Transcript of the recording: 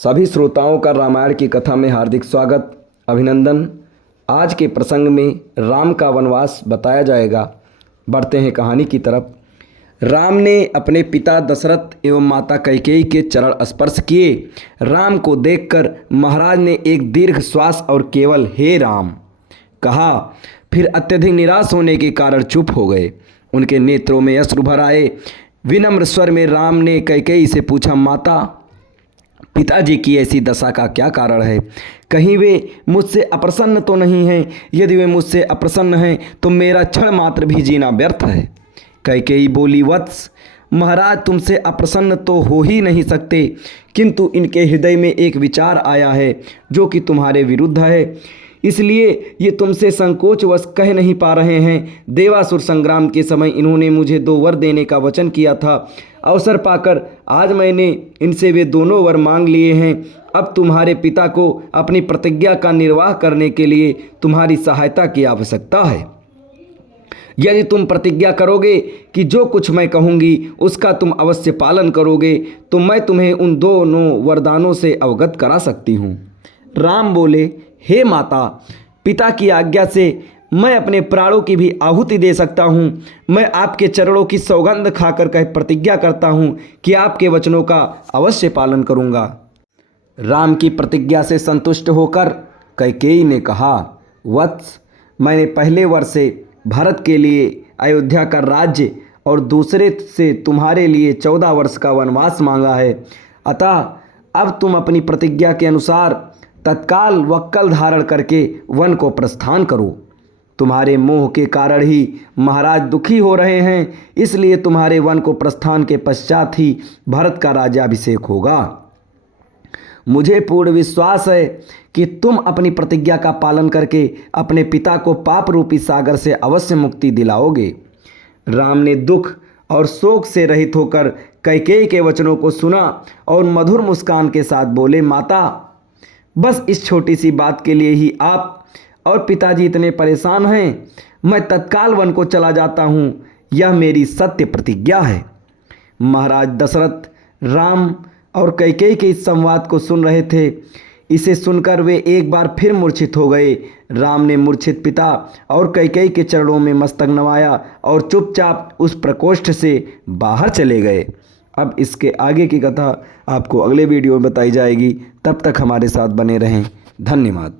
सभी श्रोताओं का रामायण की कथा में हार्दिक स्वागत, अभिनंदन। आज के प्रसंग में राम का वनवास बताया जाएगा। बढ़ते हैं कहानी की तरफ। राम ने अपने पिता दशरथ एवं माता कैकेयी के चरण स्पर्श किए। राम को देखकर महाराज ने एक दीर्घ श्वास और केवल हे राम कहा। फिर अत्यधिक निराश होने के कारण चुप हो गए। उनके नेत्रों में अश्रु भर आए। विनम्र स्वर में राम ने कैकेयी से पूछा, माता, पिताजी की ऐसी दशा का क्या कारण है? कहीं वे मुझसे अप्रसन्न तो नहीं हैं? यदि वे मुझसे अप्रसन्न हैं तो मेरा क्षण मात्र भी जीना व्यर्थ है। कैकेयी बोली, वत्स, महाराज तुमसे अप्रसन्न तो हो ही नहीं सकते, किंतु इनके हृदय में एक विचार आया है जो कि तुम्हारे विरुद्ध है, इसलिए ये तुमसे संकोचवश कह नहीं पा रहे हैं। देवासुर संग्राम के समय इन्होंने मुझे 2 वर देने का वचन किया था। अवसर पाकर आज मैंने इनसे वे दोनों वर मांग लिए हैं। अब तुम्हारे पिता को अपनी प्रतिज्ञा का निर्वाह करने के लिए तुम्हारी सहायता की आवश्यकता है। यदि तुम प्रतिज्ञा करोगे कि जो कुछ मैं कहूँगी उसका तुम अवश्य पालन करोगे तो मैं तुम्हें उन दोनों वरदानों से अवगत करा सकती हूँ। राम बोले, हे माता, पिता की आज्ञा से मैं अपने प्राणों की भी आहुति दे सकता हूँ। मैं आपके चरणों की सौगंध खाकर कह प्रतिज्ञा करता हूँ कि आपके वचनों का अवश्य पालन करूँगा। राम की प्रतिज्ञा से संतुष्ट होकर कैकेयी ने कहा, वत्स, मैंने पहले वर्ष से भारत के लिए अयोध्या का राज्य और दूसरे से तुम्हारे लिए 14 वर्ष का वनवास मांगा है। अतः अब तुम अपनी प्रतिज्ञा के अनुसार तत्काल वक्कल धारण करके वन को प्रस्थान करो। तुम्हारे मोह के कारण ही महाराज दुखी हो रहे हैं, इसलिए तुम्हारे वन को प्रस्थान के पश्चात ही भरत का राज्याभिषेक होगा। मुझे पूर्ण विश्वास है कि तुम अपनी प्रतिज्ञा का पालन करके अपने पिता को पाप रूपी सागर से अवश्य मुक्ति दिलाओगे। राम ने दुख और शोक से रहित होकर कैकेयी के वचनों को सुना और मधुर मुस्कान के साथ बोले, माता, बस इस छोटी सी बात के लिए ही आप और पिताजी इतने परेशान हैं। मैं तत्काल वन को चला जाता हूँ, यह मेरी सत्य प्रतिज्ञा है। महाराज दशरथ राम और कैकेयी के इस संवाद को सुन रहे थे। इसे सुनकर वे एक बार फिर मूर्छित हो गए। राम ने मूर्छित पिता और कैकेयी के चरणों में मस्तक नवाया और चुपचाप उस प्रकोष्ठ से बाहर चले गए। अब इसके आगे की कथा आपको अगले वीडियो में बताई जाएगी। तब तक हमारे साथ बने रहें। धन्यवाद।